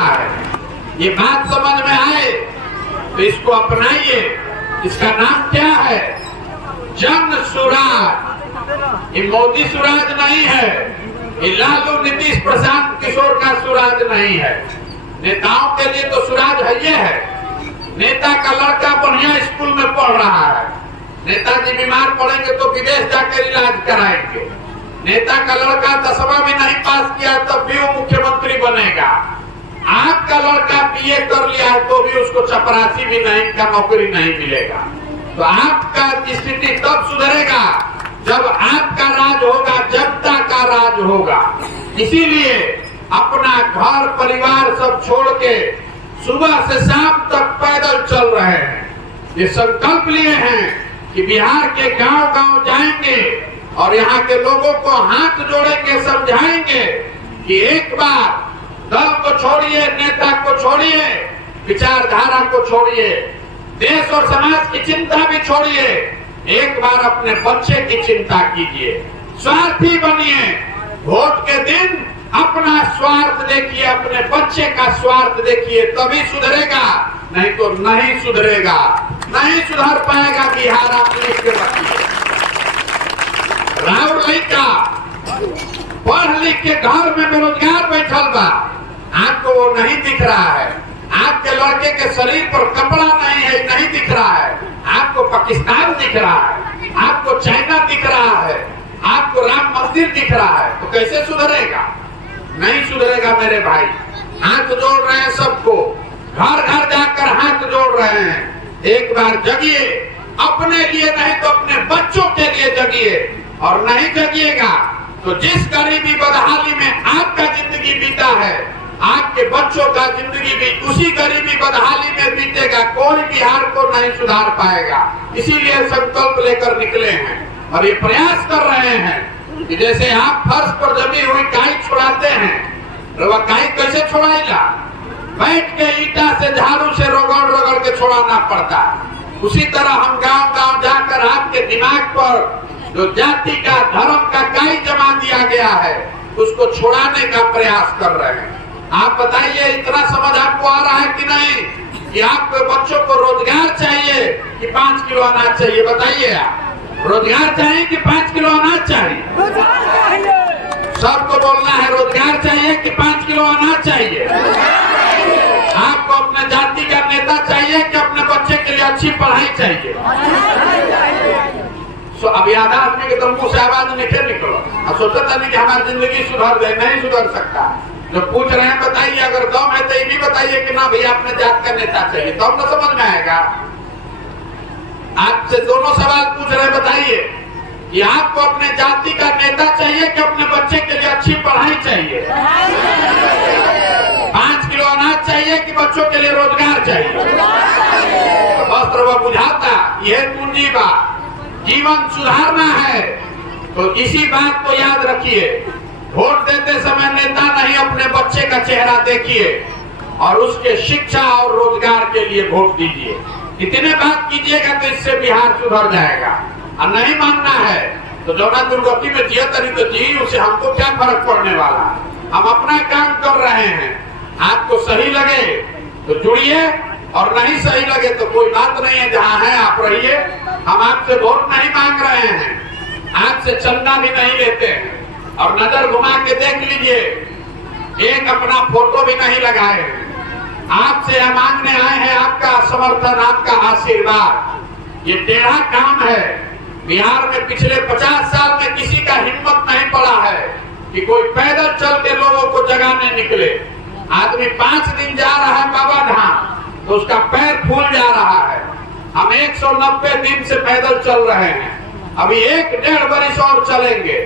रहा है। ये बात समझ में आए तो इसको अपनाइए। इसका नाम क्या है? जन सुराज। ये मोदी सुराज नहीं है, ये लालू नीतीश प्रशांत किशोर का सुराज नहीं है। नेताओं के लिए तो सुराज है ये है। नेता का लड़का बढ़िया स्कूल में पढ़ रहा है, नेताजी बीमार पड़ेंगे तो विदेश जाकर इलाज कराएंगे। नेता का लड़का 10वां भी नहीं पास किया तब भी वो मुख्यमंत्री बनेगा। आपका लड़का बीए कर लिया है तो भी उसको चपरासी भी नहीं का नौकरी नहीं मिलेगा। तो आपका स्थिति तब सुधरेगा जब आपका राज होगा, जनता का राज होगा। इसीलिए अपना घर परिवार सब छोड़ के सुबह से शाम तक पैदल चल रहे हैं। ये संकल्प लिए हैं कि बिहार के गांव-गांव जाएंगे और यहाँ के लोगों को हाथ जोड़ेंगे, समझाएंगे कि एक बार दल को छोड़िए, नेता को छोड़िए, विचारधारा को छोड़िए, देश और समाज की चिंता भी छोड़िए, एक बार अपने बच्चे की चिंता कीजिए। स्वार्थी बनिए, वोट के दिन अपना स्वार्थ देखिए, अपने बच्चे का स्वार्थ देखिए, तभी सुधरेगा, नहीं तो नहीं सुधरेगा, नहीं सुधर पाएगा बिहार। आप लिख के रखिए। राहुल लड़का पढ़ लिख के घर में बेरोजगार बैठल बा, आपको वो नहीं दिख रहा है। आपके लड़के के शरीर पर कपड़ा नहीं है, नहीं दिख रहा है। आपको पाकिस्तान दिख रहा है, आपको चाइना दिख रहा है, आपको राम मंदिर दिख रहा है, तो कैसे सुधरेगा? नहीं सुधरेगा मेरे भाई। हाथ जोड़ रहे हैं सबको, घर घर जाकर हाथ जोड़ रहे हैं। एक बार जगिए, अपने लिए नहीं तो अपने बच्चों के लिए जगिए। और नहीं जगिएगा तो जिस गरीबी बदहाली में आपका जिंदगी बीता है, आपके बच्चों का जिंदगी भी उसी गरीबी बदहाली में बीतेगा। कोई बिहार को नहीं सुधार पाएगा। इसीलिए संकल्प लेकर निकले हैं और ये प्रयास कर रहे हैं कि जैसे आप फर्श पर जमी हुई काई छुड़ाते हैं, तो वह काई कैसे छुड़ाएगा? बैठ के ईटा से, झाड़ू से रगड़ रगड़ के छुड़ाना पड़ता। उसी तरह हम गांव-गांव जाकर आपके दिमाग पर जो जाति का, धर्म का काई जमा दिया गया है, उसको छुड़ाने का प्रयास कर रहे हैं। आप बताइए, इतना समझ आपको आ रहा है कि नहीं कि आपके बच्चों को रोजगार चाहिए कि 5 किलो अनाज चाहिए? बताइए, आप रोजगार चाहिए कि 5 किलो अनाज चाहिए? सबको बोलना है रोजगार चाहिए कि 5 किलो अनाज चाहिए? आपको अपने जाति का नेता चाहिए कि अपने बच्चे के लिए अच्छी पढ़ाई चाहिए? अब याद आदमी के तो मुंह से आवाज निकल निकलो और सोचता नहीं कि हमारी जिंदगी सुधर जाए। नहीं सुधर सकता। जो पूछ रहे हैं बताइए, अगर दम है तो ये भी बताइए कि ना भैया अपने जात का नेता चाहिए, तो हमको समझ में आएगा। आपसे दोनों सवाल पूछ रहे हैं, बताइए कि आपको अपने जाति का नेता चाहिए कि अपने बच्चे के लिए अच्छी पढ़ाई चाहिए? 5 किलो अनाज चाहिए कि बच्चों के लिए रोजगार चाहिए? तो वस्त्र वह बुझाता, यह पूंजी बात, जीवन सुधारना है तो इसी बात को याद रखिए। वोट देते समय नेता नहीं, अपने बच्चे का चेहरा देखिए और उसके शिक्षा और रोजगार के लिए वोट दीजिए। इतने बात कीजिएगा तो इससे बिहार सुधर जाएगा। और नहीं मानना है तो जौना दुर्गति में जिया तरी तो जी, उसे हमको क्या फर्क पड़ने वाला। हम अपना काम कर रहे हैं। आपको सही लगे तो जुड़िए और नहीं सही लगे तो कोई बात नहीं है, जहाँ है आप रहिए। हम आपसे वोट नहीं मांग रहे हैं, आपसे चंदा भी नहीं लेते हैं। और नजर घुमा के देख लीजिए, एक अपना फोटो भी नहीं लगाए हैं। आपसे हम मांगने आए हैं आपका समर्थन, आपका आशीर्वाद। ये टेढ़ा काम है। बिहार में पिछले 50 साल में किसी का हिम्मत नहीं पड़ा है कि कोई पैदल चल के लोगों को जगाने निकले। आदमी 5 दिन जा रहा है बाबा धाम तो उसका पैर फूल जा रहा है। हम 190 दिन से पैदल चल रहे हैं, अभी 1-1.5 वर्ष और चलेंगे।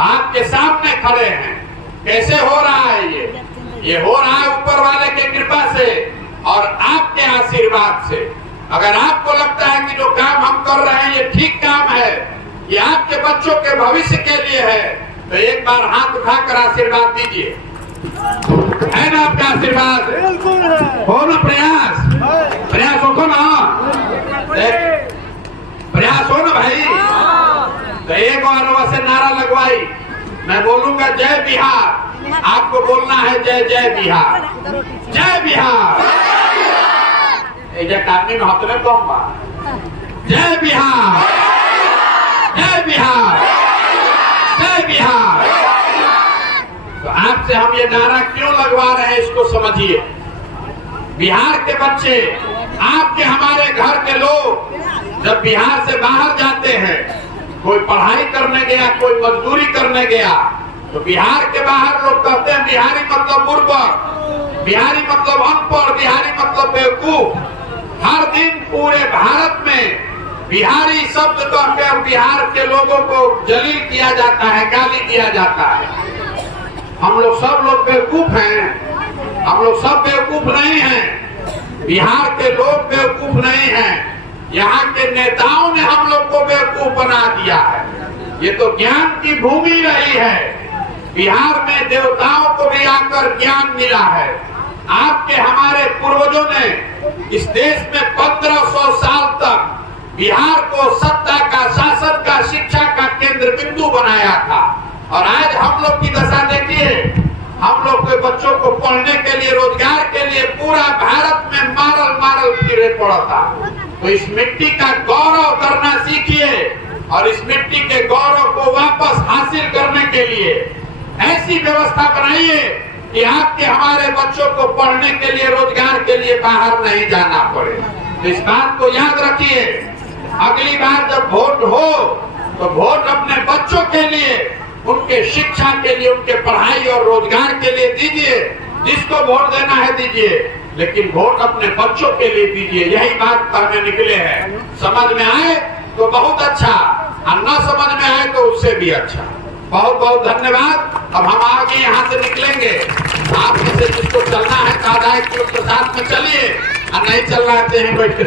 आपके सामने खड़े हैं। कैसे हो रहा है ये हो रहा है ऊपर वाले की कृपा से और आपके आशीर्वाद से। अगर आपको लगता है कि जो काम हम कर रहे हैं ये ठीक काम है, ये आपके बच्चों के भविष्य के लिए है, तो एक बार हाथ उठाकर आशीर्वाद दीजिए। है ना आपका आशीर्वाद? हो ना प्रयास हो ना, प्रयास हो ना भाई। तो एक बार वैसे नारा लगवाई, मैं बोलूंगा जय बिहार, आपको बोलना है जय जय बिहार, जय बिहार। आदमी में हाथ में कौन बा? जय बिहार, जय बिहार, जय बिहार। तो आपसे हम ये नारा क्यों लगवा रहे हैं इसको समझिए। बिहार के बच्चे, आपके हमारे घर के लोग जब बिहार से बाहर जाते हैं, कोई पढ़ाई करने गया, कोई मजदूरी करने गया, तो बिहार के बाहर लोग कहते हैं बिहारी मतलब मूर्ख, बिहारी मतलब अनपढ़, बिहारी मतलब बेवकूफ। हर दिन पूरे भारत में बिहारी शब्द कहकर बिहार के लोगों को जलील किया जाता है, गाली दिया जाता है। हम लोग सब लोग बेवकूफ हैं, हम लोग सब बेवकूफ नहीं हैं। बिहार के लोग बेवकूफ नहीं हैं, यहाँ के नेताओं ने हम लोग को बेवकूफ बना दिया है। ये तो ज्ञान की भूमि रही है। बिहार में देवताओं को भी आकर ज्ञान मिला है। आपके हमारे पूर्वजों ने इस देश में 1500 साल तक बिहार को सत्ता का, शासन का, शिक्षा का केंद्र बिंदु बनाया था। और आज हम लोग की दशा देखिए, हम लोग के बच्चों को पढ़ने के लिए, रोजगार के लिए पूरा भारत में मारल मारल फिरे पड़ा था। तो इस मिट्टी का गौरव करना सीखिए और इस मिट्टी के गौरव को वापस हासिल करने के लिए ऐसी व्यवस्था बनाइए कि आपके हमारे बच्चों को पढ़ने के लिए, रोजगार के लिए बाहर नहीं जाना पड़े। तो इस बात को याद रखिए। अगली बार जब वोट हो तो वोट अपने बच्चों के लिए, उनके शिक्षा के लिए, उनके पढ़ाई और रोजगार के लिए दीजिए। जिसको वोट देना है दीजिए, लेकिन वोट अपने बच्चों के लिए दीजिए। यही बात करने निकले हैं। समझ में आए तो बहुत अच्छा, और न समझ में आए तो उससे भी अच्छा। बहुत बहुत धन्यवाद। अब हम आगे यहाँ से निकलेंगे। आप जिसको चलना है, 1 किलो के साथ में चलिए, और नहीं चलना है बैठ के